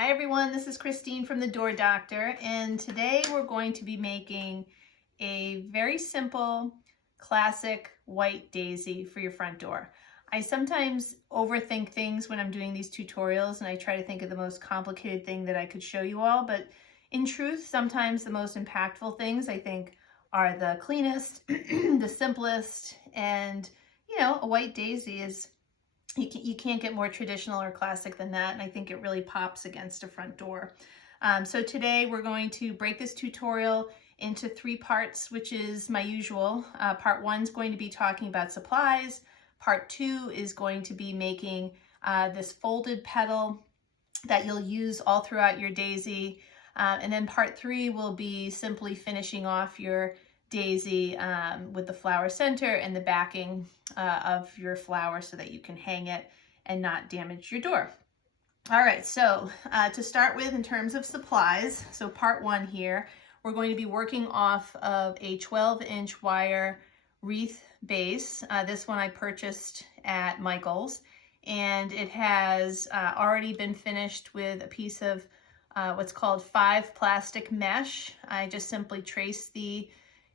Hi everyone, this is Christine from the Door Doctor, and today we're going to be making a very simple, classic white daisy for your front door. I sometimes overthink things when I'm doing these tutorials and I try to think of the most complicated thing that I could show you all, but in truth, sometimes the most impactful things I think are the cleanest, the simplest, and a white daisy is you can't get more traditional or classic than that, and I think it really pops against a front door. So today we're going to break this tutorial into 3 parts, which is my usual. Part 1 is going to be talking about supplies. Part 2 is going to be making this folded petal that you'll use all throughout your daisy. And then part 3 will be simply finishing off your daisy with the flower center and the backing of your flower so that you can hang it and not damage your door. All right, so to start with, in terms of supplies, so part 1 here, we're going to be working off of a 12-inch wire wreath base. This one I purchased at Michael's, and it has already been finished with a piece of what's called 5 plastic mesh. I just simply traced the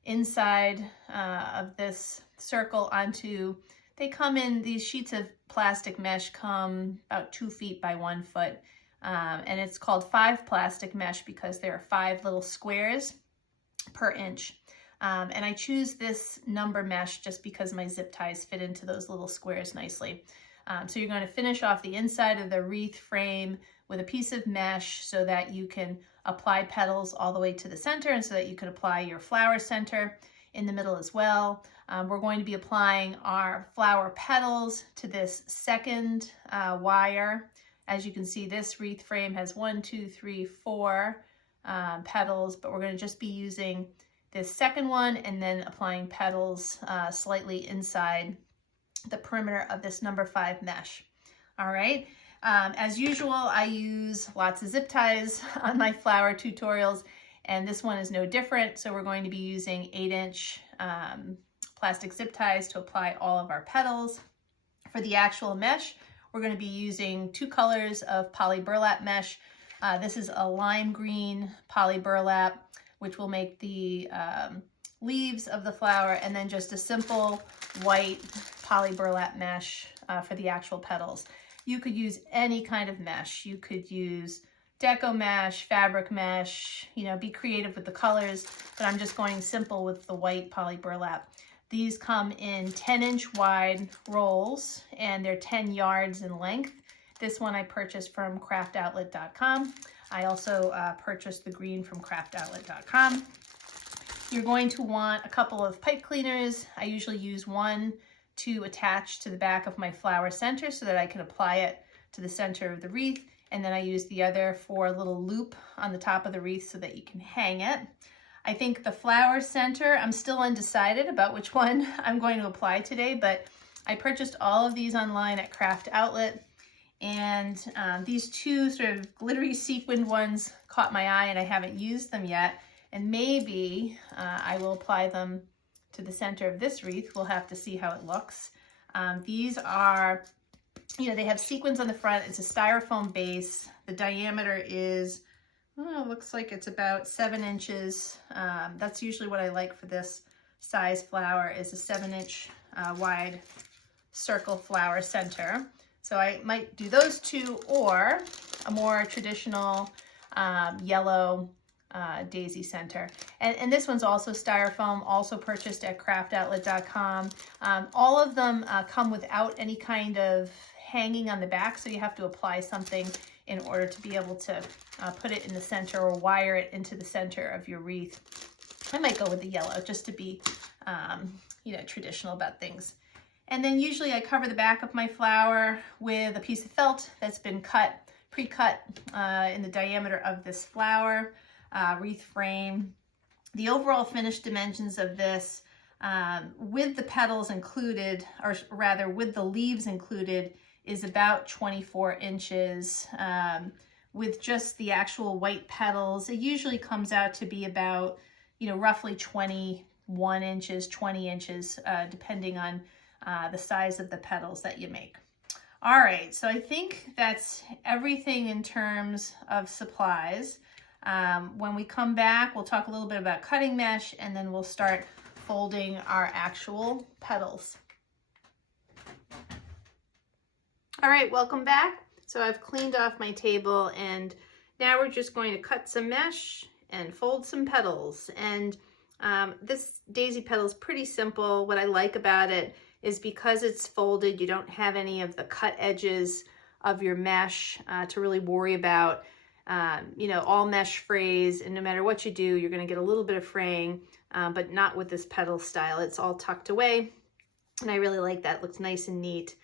inside of this circle onto, they come in, these sheets of plastic mesh come about 2 feet by 1 foot. And it's called 5 plastic mesh because there are 5 little squares per inch. And I choose this number mesh just because my zip ties fit into those little squares nicely. So you're going to finish off the inside of the wreath frame with a piece of mesh so that you can apply petals all the way to the center, and so that you can apply your flower center in the middle as well. We're going to be applying our flower petals to this second wire. As you can see, this wreath frame has 1, 2, 3, 4 petals, but we're going to just be using this second one and then applying petals slightly inside the perimeter of this number 5 mesh. All right. As usual, I use lots of zip ties on my flower tutorials, and this one is no different. So we're going to be using 8-inch plastic zip ties to apply all of our petals. For the actual mesh, we're going to be using 2 colors of poly burlap mesh. This is a lime green poly burlap, which will make the leaves of the flower, and then just a simple white poly burlap mesh for the actual petals. You could use any kind of mesh. You could use deco mesh, fabric mesh, be creative with the colors, but I'm just going simple with the white poly burlap. These come in 10-inch wide rolls, and they're 10 yards in length. This one I purchased from craftoutlet.com. I also purchased the green from craftoutlet.com. You're going to want a couple of pipe cleaners. I usually use one to attach to the back of my flower center so that I can apply it to the center of the wreath. And then I use the other for a little loop on the top of the wreath so that you can hang it. I think the flower center, I'm still undecided about which one I'm going to apply today, but I purchased all of these online at Craft Outlet. And these 2 sort of glittery sequined ones caught my eye, and I haven't used them yet. And maybe I will apply them to the center of this wreath. We'll have to see how it looks. These are, they have sequins on the front. It's a styrofoam base. The diameter is, looks like it's about 7 inches. That's usually what I like for this size flower, is a 7-inch wide circle flower center. So I might do those 2, or a more traditional yellow daisy center. And this one's also styrofoam, also purchased at craftoutlet.com. All of them come without any kind of hanging on the back, so you have to apply something in order to be able to put it in the center or wire it into the center of your wreath. I might go with the yellow just to be traditional about things. And then usually I cover the back of my flower with a piece of felt that's been pre-cut in the diameter of this flower wreath frame. The overall finished dimensions of this, with the petals included, or rather with the leaves included, is about 24 inches. With just the actual white petals, it usually comes out to be about, roughly 21 inches, 20 inches, depending on the size of the petals that you make. All right, so I think that's everything in terms of supplies. When we come back, we'll talk a little bit about cutting mesh, and then we'll start folding our actual petals. All right, welcome back. So I've cleaned off my table, and now we're just going to cut some mesh and fold some petals. And this daisy petal is pretty simple. What I like about it is because it's folded, you don't have any of the cut edges of your mesh to really worry about. You know, all mesh frays, and no matter what you do, you're going to get a little bit of fraying, but not with this petal style. It's all tucked away, and I really like that. It looks nice and neat.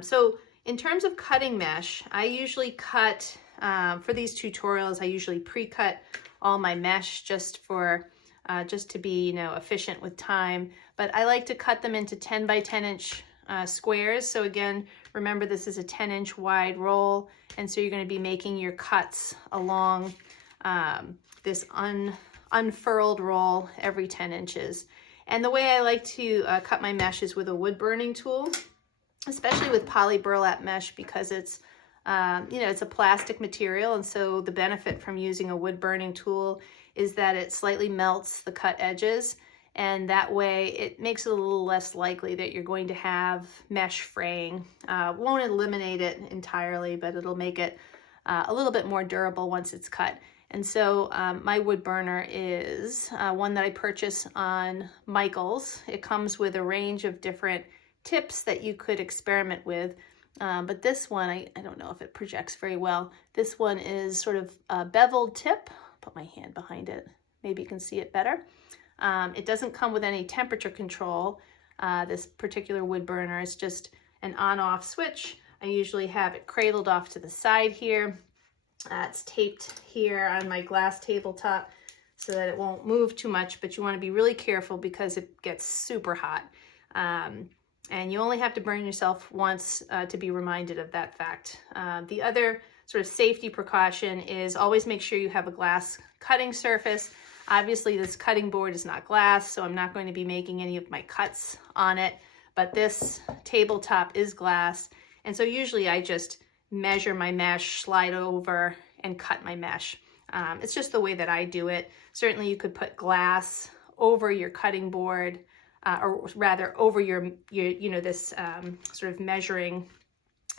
So in terms of cutting mesh, I usually cut, for these tutorials, I usually pre-cut all my mesh just to be, you know, efficient with time. But I like to cut them into 10 by 10 inch squares. So again, remember this is a 10-inch wide roll, and so you're going to be making your cuts along this unfurled roll every 10 inches. And the way I like to cut my mesh is with a wood burning tool, especially with poly burlap mesh, because it's you know, it's a plastic material, and so the benefit from using a wood burning tool is that it slightly melts the cut edges, and that way it makes it a little less likely that you're going to have mesh fraying. Won't eliminate it entirely, but it'll make it a little bit more durable once it's cut. And so my wood burner is one that I purchased on Michaels. It comes with a range of different tips that you could experiment with. But this one, I don't know if it projects very well. This one is sort of a beveled tip. Put my hand behind it. Maybe you can see it better. It doesn't come with any temperature control, this particular wood burner. It's just an on-off switch. I usually have it cradled off to the side here. It's taped here on my glass tabletop so that it won't move too much, but you want to be really careful because it gets super hot. And you only have to burn yourself once to be reminded of that fact. The other sort of safety precaution is always make sure you have a glass cutting surface. Obviously, this cutting board is not glass, so I'm not going to be making any of my cuts on it, but this tabletop is glass. And so usually I just measure my mesh, slide over, and cut my mesh. It's just the way that I do it. Certainly you could put glass over your cutting board, or rather over your you know, this sort of measuring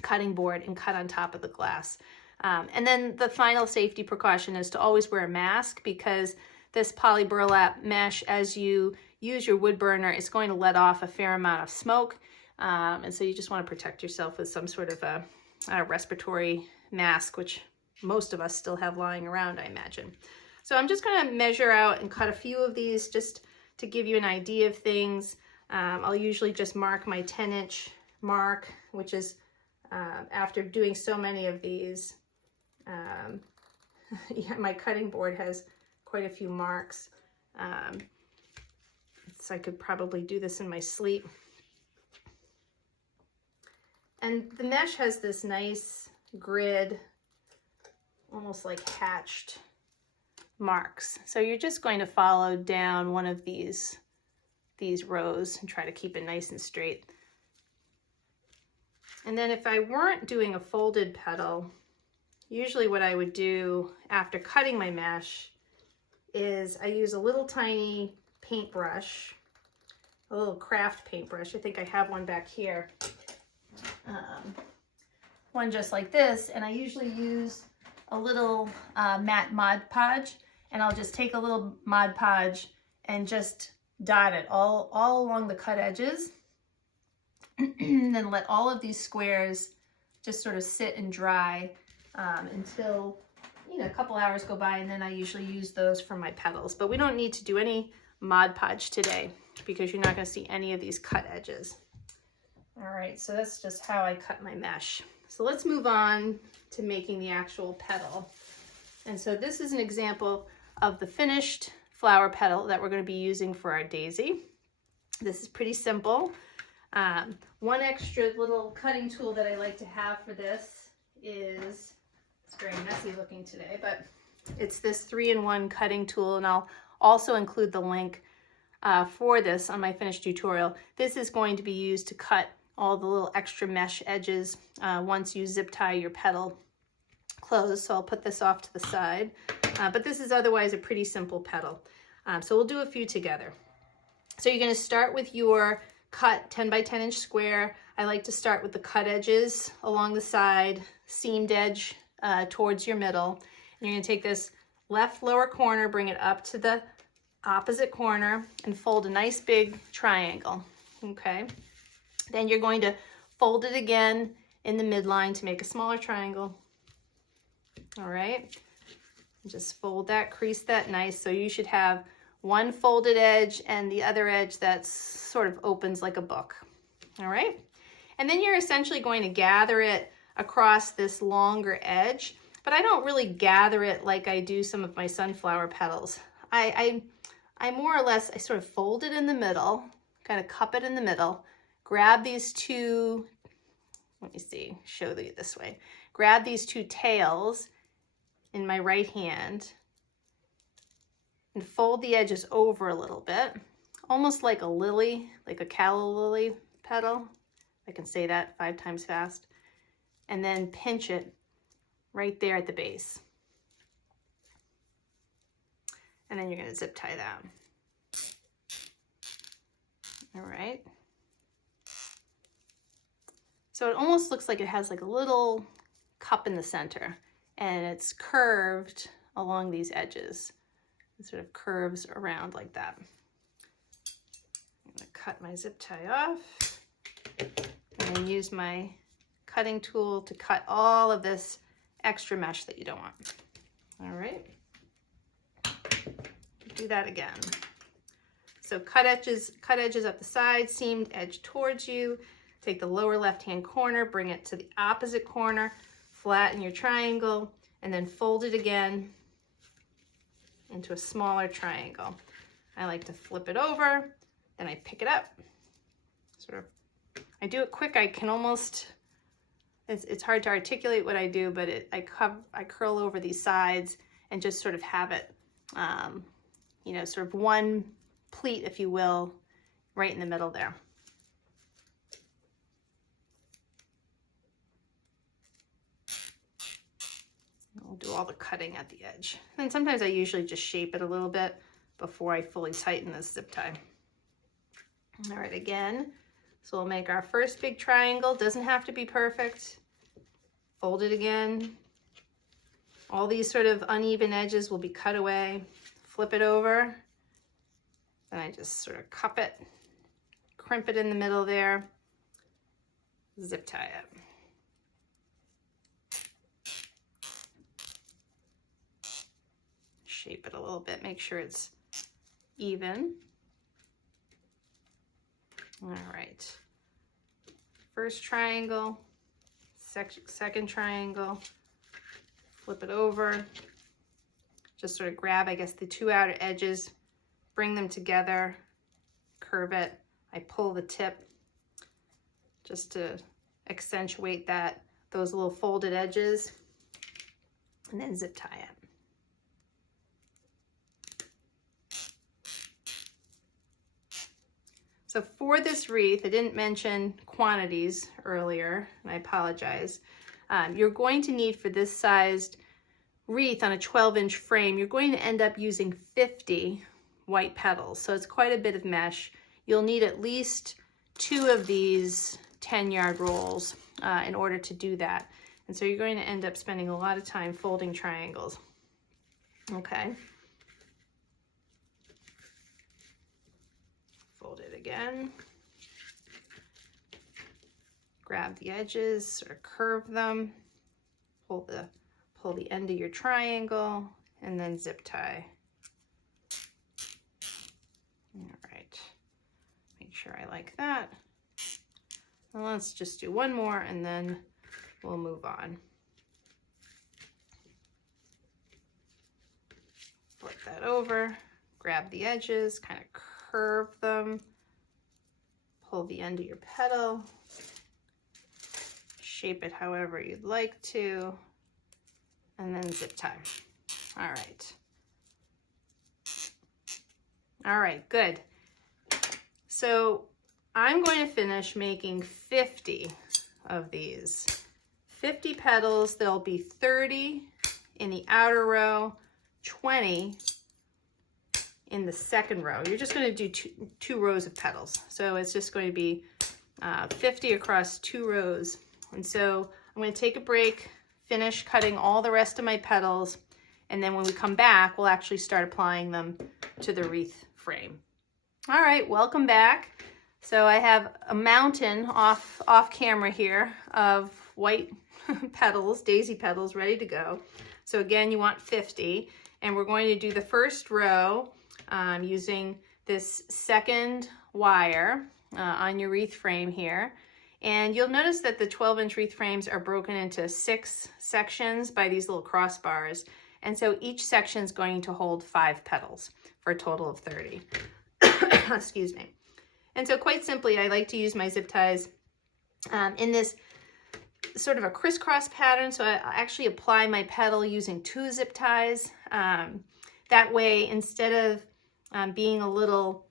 cutting board, and cut on top of the glass. And then the final safety precaution is to always wear a mask, because this poly burlap mesh, as you use your wood burner, it's going to let off a fair amount of smoke. And so you just want to protect yourself with some sort of a respiratory mask, which most of us still have lying around, I imagine. So I'm just going to measure out and cut a few of these just to give you an idea of things. I'll usually just mark my 10-inch mark, which is after doing so many of these, yeah, my cutting board has quite a few marks. So I could probably do this in my sleep. And the mesh has this nice grid, almost like hatched marks. So you're just going to follow down one of these rows and try to keep it nice and straight. And then if I weren't doing a folded petal, usually what I would do after cutting my mesh is I use a little tiny paintbrush, a little craft paintbrush. I think I have one back here. One just like this, and I usually use a little matte Mod Podge, and I'll just take a little Mod Podge and just dot it all along the cut edges, and then let all of these squares just sort of sit and dry until, you know, a couple hours go by, and then I usually use those for my petals. But we don't need to do any Mod Podge today because you're not going to see any of these cut edges. All right, so that's just how I cut my mesh. So let's move on to making the actual petal. And so this is an example of the finished flower petal that we're going to be using for our daisy. This is pretty simple. One extra little cutting tool that I like to have for this is, it's very messy looking today, but it's this 3-in-1 cutting tool, and I'll also include the link for this on my finished tutorial. This is going to be used to cut all the little extra mesh edges once you zip tie your petal closed. So I'll put this off to the side. But this is otherwise a pretty simple petal. So we'll do a few together. So you're going to start with your cut 10 by 10 inch square. I like to start with the cut edges along the side, seamed edge towards your middle. And you're going to take this left lower corner, bring it up to the opposite corner, and fold a nice big triangle. Okay. Then you're going to fold it again in the midline to make a smaller triangle. All right. Just fold that, crease that nice. So you should have one folded edge and the other edge that sort of opens like a book. All right. And then you're essentially going to gather it across this longer edge, but I don't really gather it like I do some of my sunflower petals. I more or less, I sort of fold it in the middle, kind of cup it in the middle, grab these two, let me see, show you this way. Grab these two tails in my right hand and fold the edges over a little bit, almost like a lily, like a calla lily petal. I can say that 5 times fast. And then pinch it right there at the base. And then you're going to zip tie that. All right. So it almost looks like it has like a little cup in the center, and it's curved along these edges. It sort of curves around like that. I'm going to cut my zip tie off and then use my cutting tool to cut all of this extra mesh that you don't want. All right. Do that again. So cut edges up the side, seamed edge towards you. Take the lower left-hand corner, bring it to the opposite corner, flatten your triangle, and then fold it again into a smaller triangle. I like to flip it over, then I pick it up. I do it quick. I can almost, it's hard to articulate what I do, but I curl over these sides and just sort of have it, you know, sort of one pleat, if you will, right in the middle there. I'll do all the cutting at the edge. And sometimes I usually just shape it a little bit before I fully tighten this zip tie. All right, again, so we'll make our first big triangle. Doesn't have to be perfect. Fold it again. All these sort of uneven edges will be cut away. Flip it over. Then I just sort of cup it, crimp it in the middle there, zip tie it. Shape it a little bit, make sure it's even. All right, first triangle, second triangle, flip it over, just sort of grab, I guess, the two outer edges, bring them together, curve it. I pull the tip just to accentuate those little folded edges, and then zip tie it. So for this wreath, I didn't mention quantities earlier, and I apologize. You're going to need, for this sized wreath on a 12-inch frame, you're going to end up using 50 white petals. So it's quite a bit of mesh. You'll need at least 2 of these 10-yard rolls in order to do that. And so you're going to end up spending a lot of time folding triangles. Okay. Fold it again. Grab the edges, sort of curve them, pull the end of your triangle, and then zip tie. All right, make sure I like that. And let's just do one more and then we'll move on. Flip that over, grab the edges, kind of curve them, pull the end of your petal, shape it however you'd like to, and then zip tie. All right. All right, good. So I'm going to finish making 50 of these. 50 petals. There'll be 30 in the outer row, 20 in the second row. You're just going to do two rows of petals. So it's just going to be 50 across 2 rows. And so I'm going to take a break, finish cutting all the rest of my petals, and then when we come back, we'll actually start applying them to the wreath frame. All right, welcome back. So I have a mountain off camera here of white petals, daisy petals, ready to go. So again, you want 50, and we're going to do the first row using this second wire on your wreath frame here. And you'll notice that the 12-inch wreath frames are broken into 6 sections by these little crossbars. And so each section is going to hold 5 petals for a total of 30. Excuse me. And so quite simply, I like to use my zip ties in this sort of a crisscross pattern. So I actually apply my petal using 2 zip ties. That way, instead of being a little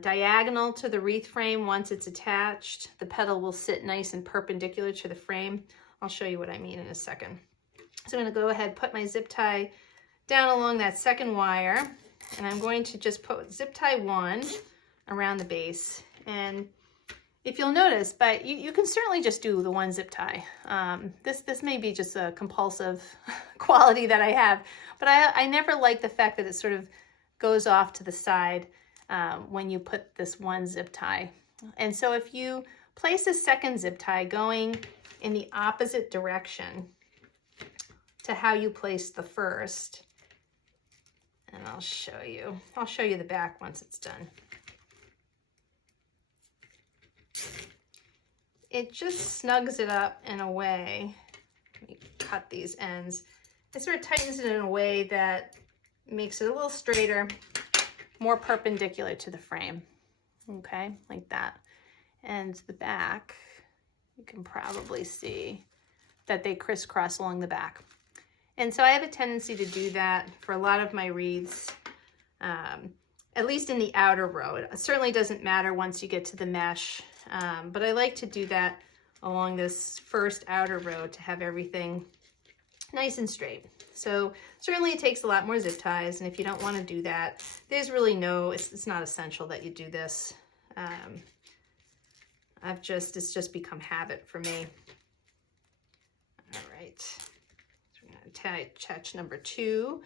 diagonal to the wreath frame once it's attached, the petal will sit nice and perpendicular to the frame. I'll show you what I mean in a second. So I'm going to go ahead and put my zip tie down along that second wire, and I'm going to just put zip tie 1 around the base. And if you'll notice, but you can certainly just do the 1 zip tie. This may be just a compulsive quality that I have, but I never like the fact that it sort of goes off to the side when you put this 1 zip tie. And so if you place a second zip tie going in the opposite direction to how you placed the first, and I'll show you the back once it's done. It just snugs it up in a way. Let me cut these ends. It sort of tightens it in a way that makes it a little straighter, more perpendicular to the frame. Okay, like that. And the back, you can probably see that they crisscross along the back. And so I have a tendency to do that for a lot of my wreaths, at least in the outer row. It certainly doesn't matter once you get to the mesh, but I like to do that along this first outer row to have everything nice and straight. So certainly it takes a lot more zip ties, and if you don't want to do that, there's really it's not essential that you do this. It's just become habit for me. All right. Attach number 2.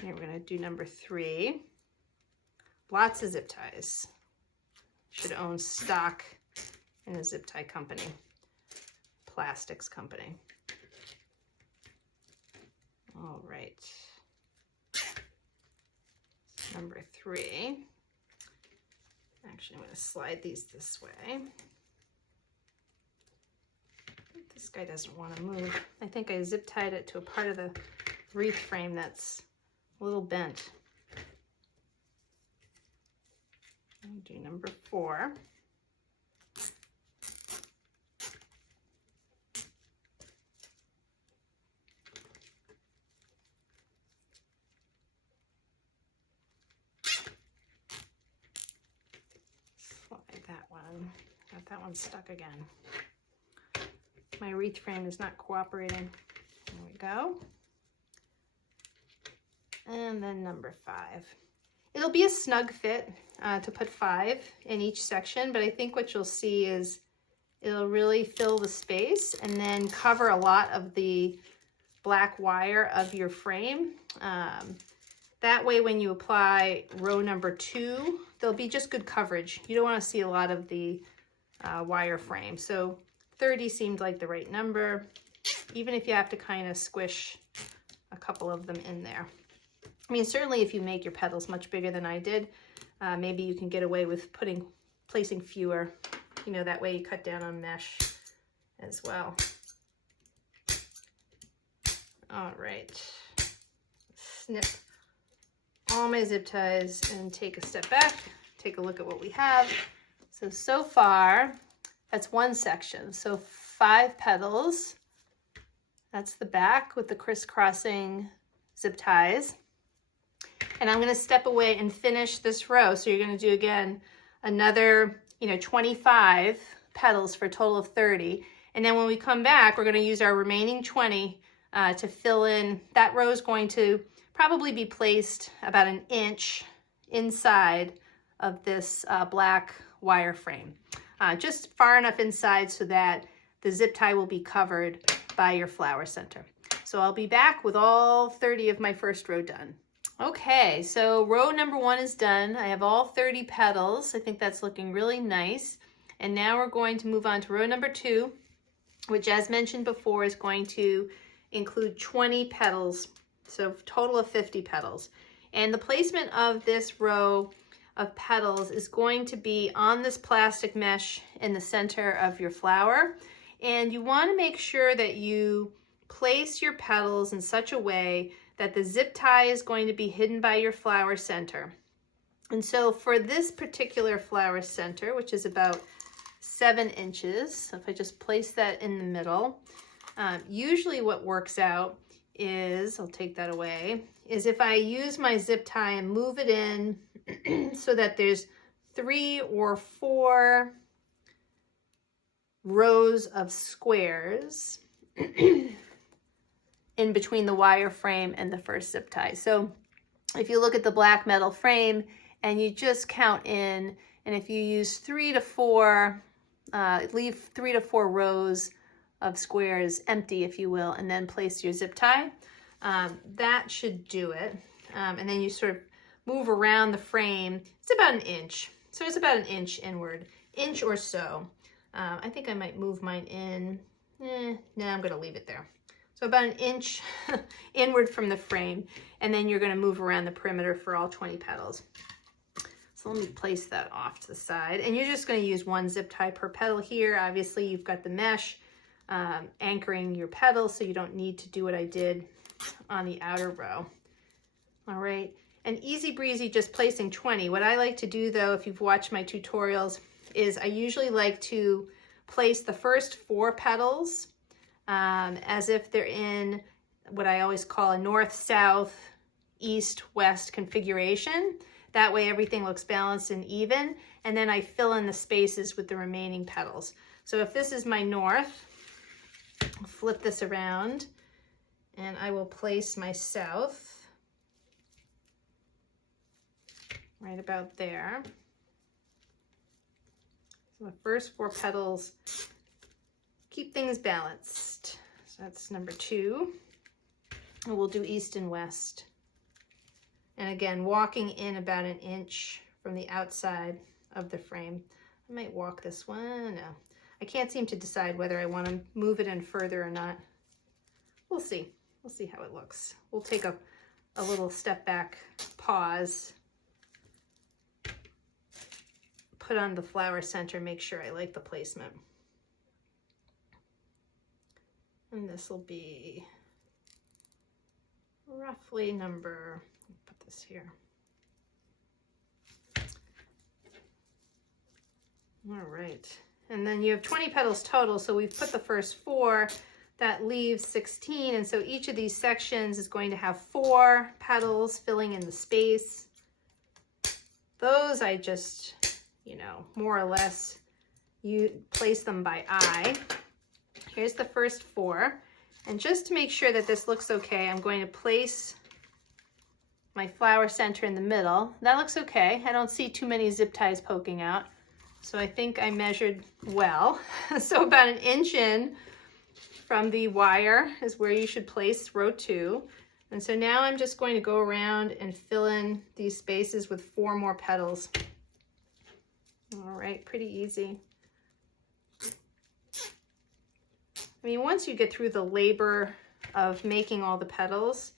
Here we're going to do number 3. Lots of zip ties. Should own stock in a zip tie company, plastics company. All right. Number 3. Actually, I'm going to slide these this way. This guy doesn't want to move. I think I zip tied it to a part of the wreath frame that's a little bent. I'll do number 4. Slide that one. Got that one stuck again. My wreath frame is not cooperating. There we go. And then number 5. It'll be a snug fit to put 5 in each section, but I think what you'll see is it'll really fill the space and then cover a lot of the black wire of your frame. That way when you apply row number 2, there'll be just good coverage. You don't want to see a lot of the wire frame. So 30 seemed like the right number, even if you have to kind of squish a couple of them in there. I mean, certainly if you make your petals much bigger than I did, maybe you can get away with placing fewer. You know, that way you cut down on mesh as well. All right. Snip all my zip ties and take a step back, take a look at what we have. So far, that's one section. So 5 petals. That's the back with the crisscrossing zip ties. And I'm going to step away and finish this row. So you're going to do, again, another 25 petals for a total of 30. And then when we come back, we're going to use our remaining 20 to fill in. That row is going to probably be placed about an inch inside of this black wire frame. Just far enough inside so that the zip tie will be covered by your flower center. So I'll be back with all 30 of my first row done. Okay, so row number 1 is done. I have all 30 petals. I think that's looking really nice. And now we're going to move on to row number 2, which, as mentioned before, is going to include 20 petals. So a total of 50 petals. And the placement of this row of petals is going to be on this plastic mesh in the center of your flower. And you want to make sure that you place your petals in such a way that the zip tie is going to be hidden by your flower center. And so for this particular flower center, which is about 7 inches, so if I just place that in the middle, usually what works out is, I'll take that away, is if I use my zip tie and move it in so that there's 3 or 4 rows of squares in between the wire frame and the first zip tie. So if you look at the black metal frame and you just count in, and if you use 3 to 4, leave 3 to 4 rows of squares empty, if you will, and then place your zip tie, that should do it. And then you sort of move around the frame. It's about an inch. So it's about an inch inward, inch or so. I think I might move mine in. No, I'm gonna leave it there. So about an inch inward from the frame, and then you're gonna move around the perimeter for all 20 petals. So let me place that off to the side. And you're just gonna use 1 zip tie per petal here. Obviously you've got the mesh anchoring your petals, so you don't need to do what I did on the outer row. All right, and easy breezy just placing 20. What I like to do though, if you've watched my tutorials, is I usually like to place the first 4 petals as if they're in what I always call a north, south, east, west configuration. That way everything looks balanced and even, and then I fill in the spaces with the remaining petals. So if this is my north, I'll flip this around and I will place my south right about there. So the first 4 petals keep things balanced. So that's number 2. And we'll do east and west. And again, walking in about an inch from the outside of the frame. I might walk this one. No, I can't seem to decide whether I want to move it in further or not. We'll see. We'll see how it looks. We'll take a little step back, pause, put on the flower center, make sure I like the placement. And this will be roughly number, put this here. All right, and then you have 20 petals total, so we've put the first 4, that leaves 16, and so each of these sections is going to have 4 petals filling in the space. Those I just, more or less, you place them by eye. Here's the first 4, and just to make sure that this looks okay, I'm going to place my flower center in the middle. That looks okay. I don't see too many zip ties poking out, so I think I measured well. So about an inch in from the wire is where you should place row 2. And so now I'm just going to go around and fill in these spaces with 4 more petals. All right, pretty easy. I mean, once you get through the labor of making all the petals,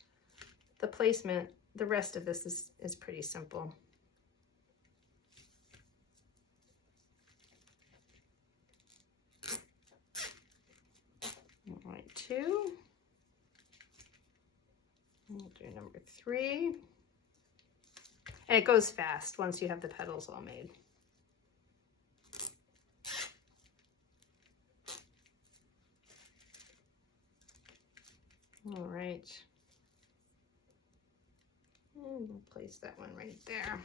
the placement, the rest of this is pretty simple. All right, 2. We'll do number 3. And it goes fast once you have the petals all made. All right. And we'll place that one right there.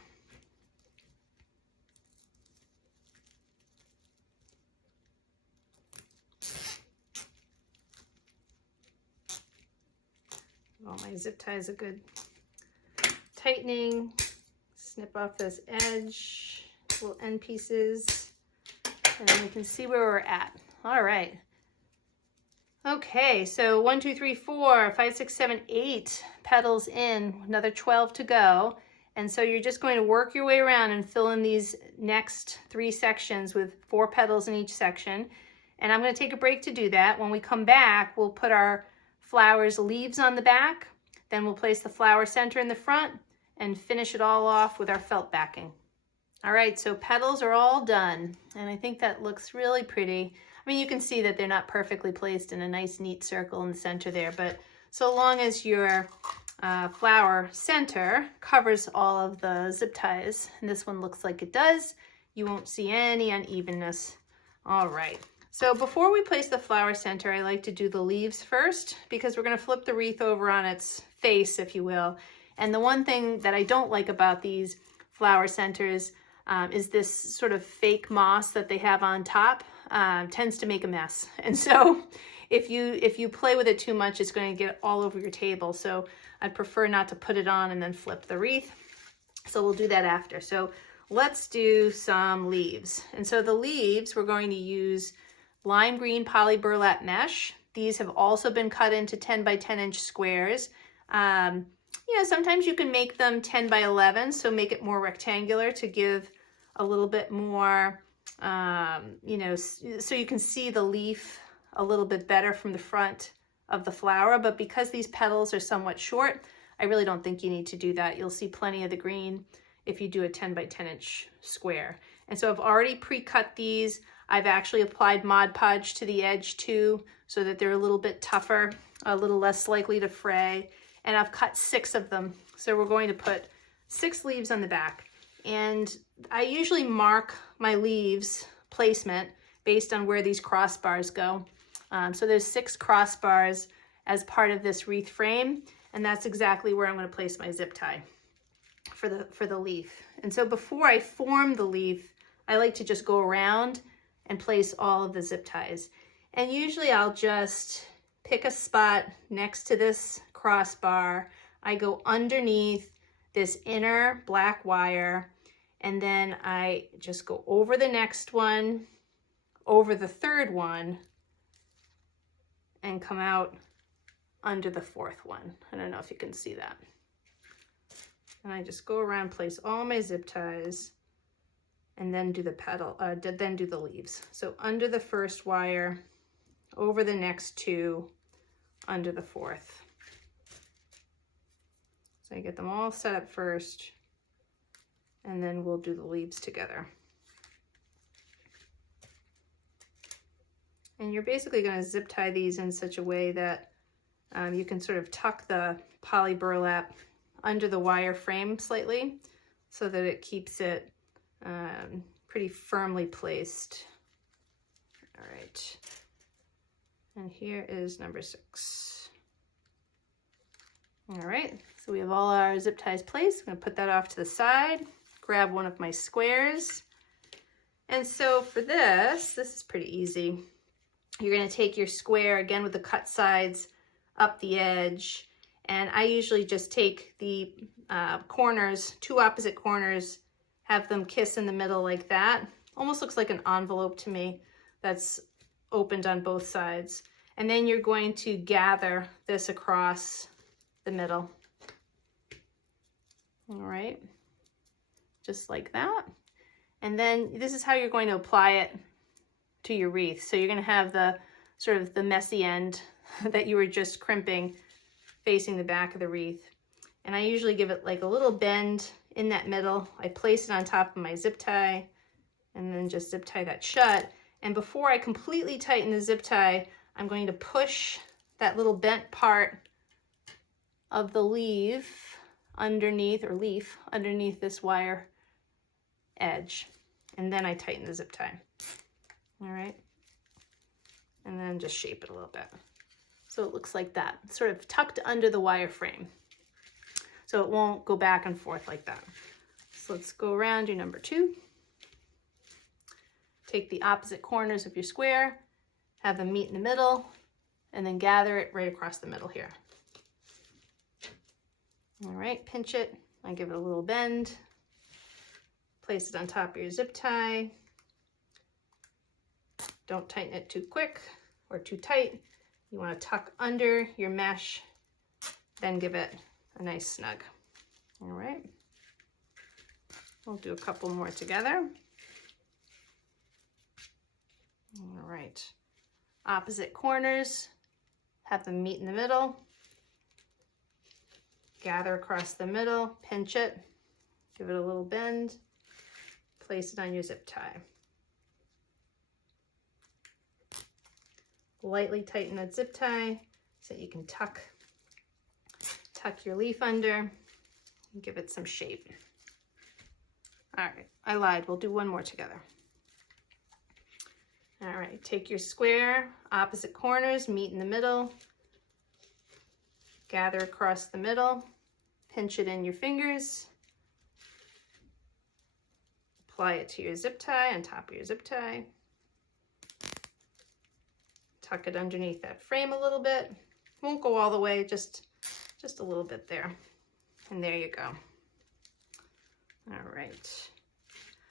All my zip ties are good. Tightening, snip off this edge, little end pieces, and then we can see where we're at. All right. Okay, so 1, 2, 3, 4, 5, 6, 7, 8 petals in, another 12 to go. And so you're just going to work your way around and fill in these next 3 sections with 4 petals in each section. And I'm going to take a break to do that. When we come back, we'll put our flowers' leaves on the back, then we'll place the flower center in the front and finish it all off with our felt backing. All right, so petals are all done, and I think that looks really pretty. I mean, you can see that they're not perfectly placed in a nice neat circle in the center there, but so long as your flower center covers all of the zip ties, and this one looks like it does, you won't see any unevenness. All right, so before we place the flower center, I like to do the leaves first because we're going to flip the wreath over on its face, if you will. And the one thing that I don't like about these flower centers is this sort of fake moss that they have on top. Tends to make a mess. And so if you play with it too much, it's going to get all over your table. So I'd prefer not to put it on and then flip the wreath. So we'll do that after. So let's do some leaves. And so the leaves, we're going to use lime green poly burlap mesh. These have also been cut into 10 by 10 inch squares. You know, sometimes you can make them 10 by 11, so make it more rectangular to give a little bit more, you know, so you can see the leaf a little bit better from the front of the flower. But because these petals are somewhat short, I really don't think you need to do that. You'll see plenty of the green if you do a 10 by 10 inch square. And so I've already pre-cut these. I've actually applied Mod Podge to the edge too, so that they're a little bit tougher, a little less likely to fray. And I've cut 6 of them. So we're going to put 6 leaves on the back. And I usually mark my leaves placement based on where these crossbars go. So there's 6 crossbars as part of this wreath frame, and that's exactly where I'm going to place my zip tie for the leaf. And so before I form the leaf, I like to just go around and place all of the zip ties. And usually I'll just pick a spot next to this crossbar. I go underneath this inner black wire, and then I just go over the next one, over the third one, and come out under the 4th one. I don't know if you can see that. And I just go around, place all my zip ties, and then do the petal, then do the leaves. So under the first wire, over the next 2, under the 4th. So I get them all set up first, and then we'll do the leaves together. And you're basically going to zip tie these in such a way that you can sort of tuck the poly burlap under the wire frame slightly so that it keeps it pretty firmly placed. All right. And here is number 6. All right, so we have all our zip ties placed. I'm going to put that off to the side, grab one of my squares. And so for this is pretty easy. You're going to take your square, again with the cut sides, up the edge. And I usually just take the corners, 2 opposite corners, have them kiss in the middle like that. Almost looks like an envelope to me that's opened on both sides. And then you're going to gather this across the middle. All right, just like that. And then this is how you're going to apply it to your wreath. So you're going to have the sort of the messy end that you were just crimping facing the back of the wreath. And I usually give it like a little bend in that middle. I place it on top of my zip tie and then just zip tie that shut. And before I completely tighten the zip tie, I'm going to push that little bent part of the leaf underneath this wire edge. And then I tighten the zip tie. All right. And then just shape it a little bit. So it looks like that, sort of tucked under the wire frame. So it won't go back and forth like that. So let's go around, do number 2. Take the opposite corners of your square, have them meet in the middle, and then gather it right across the middle here. All right, pinch it. I give it a little bend. Place it on top of your zip tie. Don't tighten it too quick or too tight. You want to tuck under your mesh, then give it a nice snug. All right. We'll do a couple more together. All right. Opposite corners, have them meet in the middle. Gather across the middle, pinch it, give it a little bend, place it on your zip tie. Lightly tighten that zip tie so you can tuck your leaf under and give it some shape. All right, I lied, we'll do one more together. All right, take your square, opposite corners, meet in the middle, gather across the middle, pinch it in your fingers, apply it to your zip tie, on top of your zip tie, tuck it underneath that frame a little bit. Won't go all the way, just a little bit there. And there you go. All right.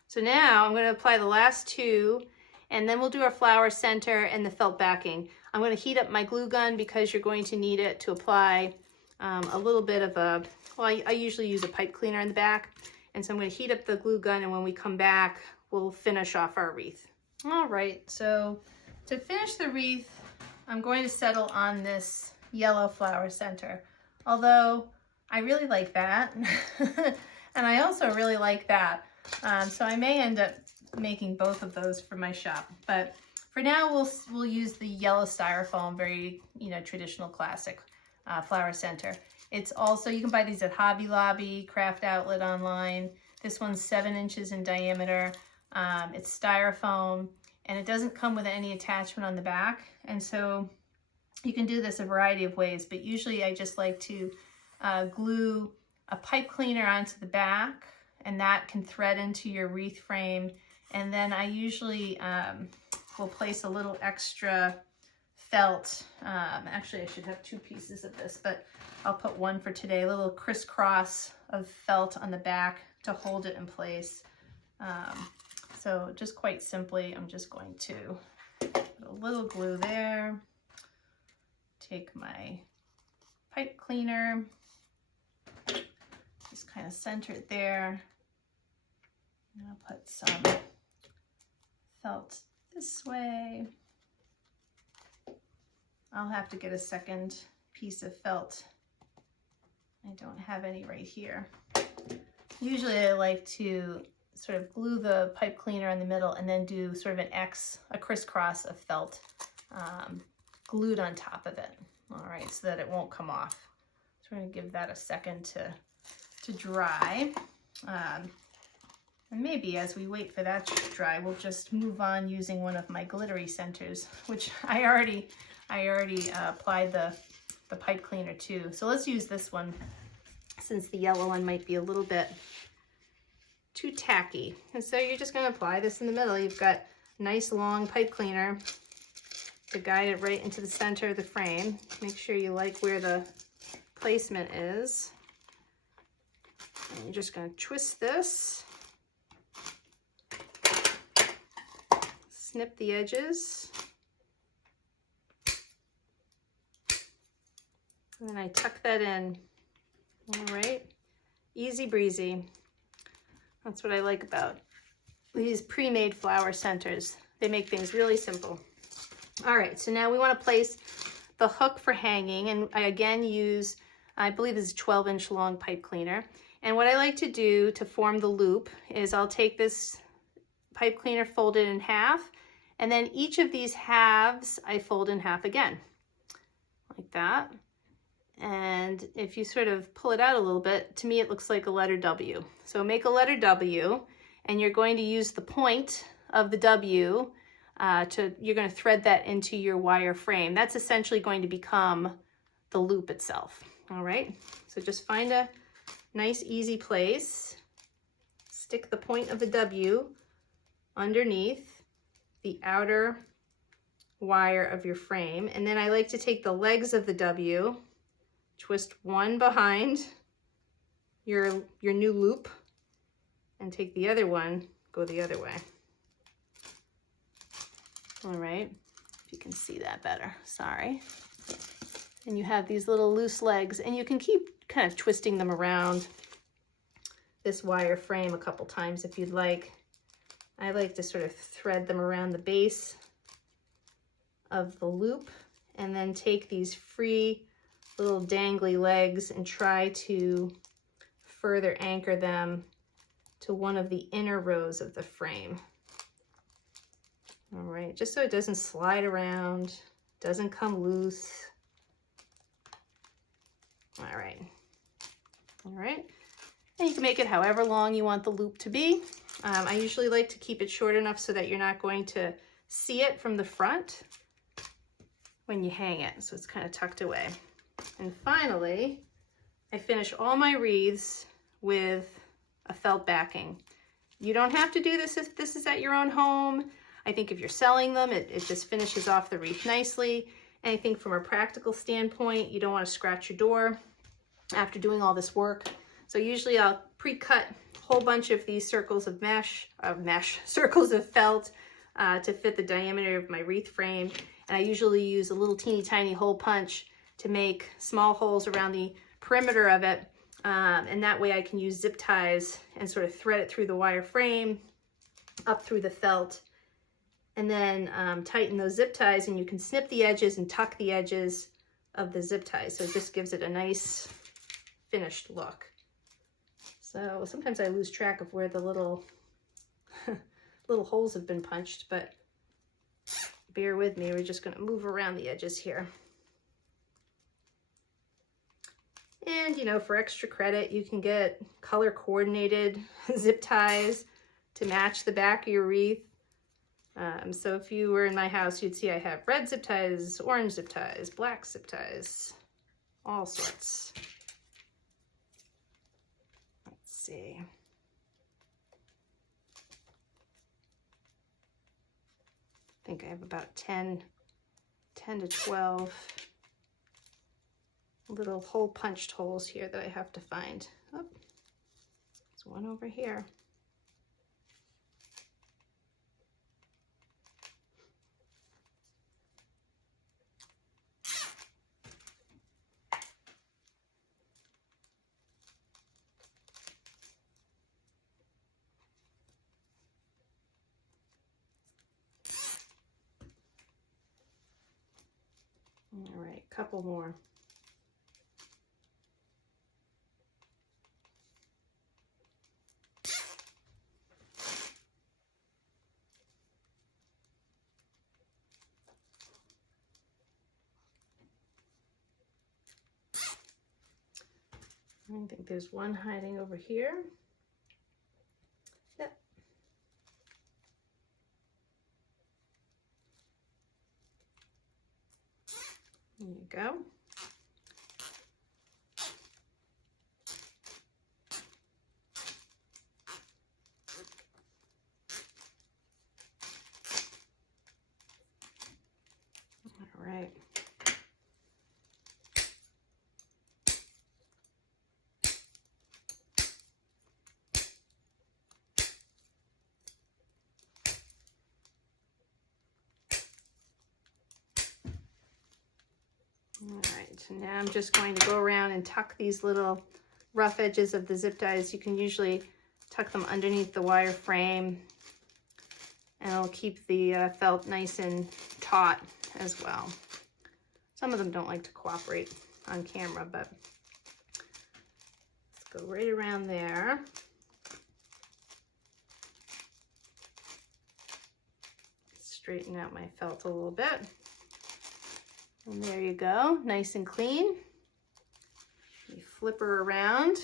So now I'm going to apply the last two, and then we'll do our flower center and the felt backing. I'm going to heat up my glue gun because you're going to need it to apply a little bit of a, well, I usually use a pipe cleaner in the back. And so I'm going to heat up the glue gun, and when we come back, we'll finish off our wreath. All right, so to finish the wreath, I'm going to settle on this yellow flower center. Although I really like that. And I also really like that. So I may end up making both of those for my shop. But for now, we'll use the yellow styrofoam, very, traditional classic flower center. It's also, you can buy these at Hobby Lobby, Craft Outlet online. This one's 7 inches in diameter. It's styrofoam, and it doesn't come with any attachment on the back. And so you can do this a variety of ways, but usually I just like to glue a pipe cleaner onto the back, and that can thread into your wreath frame. And then I usually will place a little extra felt. Actually, I should have 2 pieces of this, but I'll put one for today, a little crisscross of felt on the back to hold it in place. So just quite simply, I'm just going to put a little glue there, take my pipe cleaner, just kind of center it there, and I'll put some felt this way. I'll have to get a second piece of felt. I don't have any right here. Usually I like to sort of glue the pipe cleaner in the middle and then do sort of an X, a crisscross of felt glued on top of it. All right, so that it won't come off. So we're gonna give that a second to dry. And maybe as we wait for that to dry, we'll just move on using one of my glittery centers, which I already applied the pipe cleaner to. So let's use this one, since the yellow one might be a little bit too tacky. And so you're just going to apply this in the middle. You've got a nice long pipe cleaner to guide it right into the center of the frame. Make sure you like where the placement is. And you're just going to twist this, snip the edges, and then I tuck that in. All right, easy breezy. That's what I like about these pre-made flower centers. They make things really simple. All right, so now we want to place the hook for hanging, and I again use, I believe this is 12-inch long pipe cleaner. And what I like to do to form the loop is I'll take this pipe cleaner, fold it in half, and then each of these halves I fold in half again, like that. And if you sort of pull it out a little bit, to me it looks like a letter W. So make a letter W, and you're going to use the point of the W you're going to thread that into your wire frame. That's essentially going to become the loop itself. All right, so just find a nice easy place, stick the point of the W underneath the outer wire of your frame, and then I like to take the legs of the W, twist one behind your new loop and take the other one, go the other way. All right, if you can see that better, sorry. And you have these little loose legs, and you can keep kind of twisting them around this wire frame a couple times if you'd like. I like to sort of thread them around the base of the loop and then take these free little dangly legs and try to further anchor them to one of the inner rows of the frame. All right, just so it doesn't slide around, doesn't come loose. All right. And you can make it however long you want the loop to be. I usually like to keep it short enough so that you're not going to see it from the front when you hang it, so it's kind of tucked away. And finally, I finish all my wreaths with a felt backing. You don't have to do this if this is at your own home. I think if you're selling them, it just finishes off the wreath nicely. And I think from a practical standpoint, you don't want to scratch your door after doing all this work. So usually I'll pre-cut a whole bunch of these circles of circles of felt to fit the diameter of my wreath frame. And I usually use a little teeny tiny hole punch to make small holes around the perimeter of it. And that way I can use zip ties and sort of thread it through the wire frame, up through the felt, and then tighten those zip ties, and you can snip the edges and tuck the edges of the zip ties. So it just gives it a nice finished look. So sometimes I lose track of where the little holes have been punched, but bear with me. We're just going to move around the edges here. And, you know, for extra credit, you can get color coordinated zip ties to match the back of your wreath. So if you were in my house, you'd see I have red zip ties, orange zip ties, black zip ties, all sorts. Let's see. I think I have about 10 to 12 little hole punched holes here that I have to find. Oh, there's one over here. All right, couple more. I think there's one hiding over here. Yep. There you go. All right. All right, so now I'm just going to go around and tuck these little rough edges of the zip ties. You can usually tuck them underneath the wire frame, and it'll keep the felt nice and taut as well. Some of them don't like to cooperate on camera, but let's go right around there. Straighten out my felt a little bit. And there you go, nice and clean. You flip her around.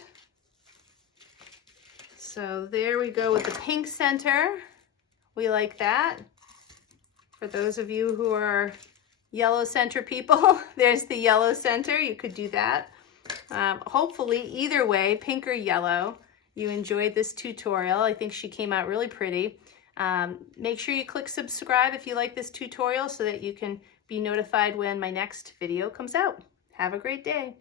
So there we go with the pink center. We like that. For those of you who are yellow center people, there's the yellow center. You could do that. Hopefully, either way, pink or yellow, you enjoyed this tutorial. I think she came out really pretty. Make sure you click subscribe if you like this tutorial so that you can be notified when my next video comes out. Have a great day.